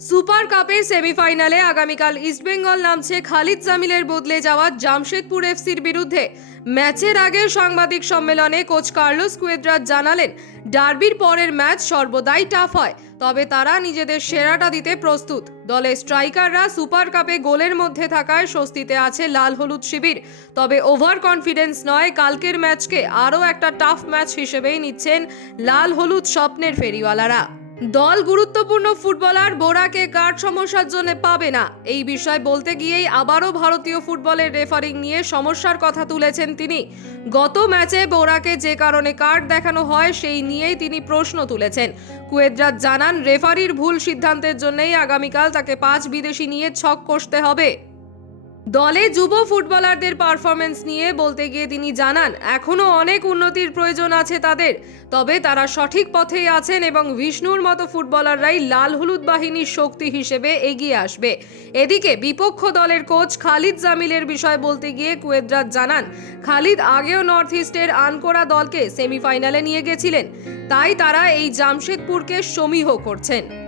Super কাপের সেমিফাইনালে আগামীকাল ইস্টবেঙ্গল নামছে খালিদ জামিলের বদলে যাওয়া জামশেদপুর এফসির বিরুদ্ধে। ম্যাচের আগে সাংবাদিক সম্মেলনে কোচ কার্লোস কুয়েদ্রাত জানালেন, ডার্বির পরের ম্যাচ সর্বদাই টাফ হয়, তবে তারা নিজেদের সেরাটা দিতে প্রস্তুত। দলের স্ট্রাইকাররা সুপার কাপে গোলের মধ্যে থাকায় স্বস্তিতে আছে লাল হলুদ শিবির। তবে ওভার কনফিডেন্স নয়, কালকের ম্যাচকে আরও একটা টাফ ম্যাচ হিসেবেই নিচ্ছেন লাল হলুদ স্বপ্নের ফেরিওয়ালারা। দল গুরুত্বপূর্ণ ফুটবলার বোরাকে কার্ড সমস্যার জন্য পাবে না? এই বিষয় বলতে গিয়েই আবারও ভারতীয় ফুটবলের রেফারিং নিয়ে সমস্যার কথা তুলেছেন তিনি। গত ম্যাচে বোরাকে যে কারণে কার্ড দেখানো হয়, সেই নিয়েই তিনি প্রশ্ন তুলেছেন। কুয়েদ্রাত জানান, রেফারির ভুল সিদ্ধান্তের জন্যই আগামীকাল তাকে পাঁচ বিদেশি নিয়ে ছক কষতে হবে। দলে যুব ফুটবলারদের পারফরমেন্স নিয়ে বলতে গিয়ে তিনি জানান এখনও অনেক উন্নতির প্রয়োজন আছে তাদের। তবে তারা সঠিক পথেই আছেন এবং বিষ্ণুর মতো ফুটবলাররাই লাল হলুদ বাহিনীর শক্তি হিসেবে এগিয়ে আসবে। এদিকে বিপক্ষ দলের কোচ খালিদ জামিলের বিষয় বলতে গিয়ে কুয়েদ্রাত জানান, খালিদ আগেও নর্থ ইস্টের আনকোরা দলকে সেমিফাইনালে নিয়ে গেছিলেন। তাই তারা এই জামশেদপুরকে সমীহ করছেন।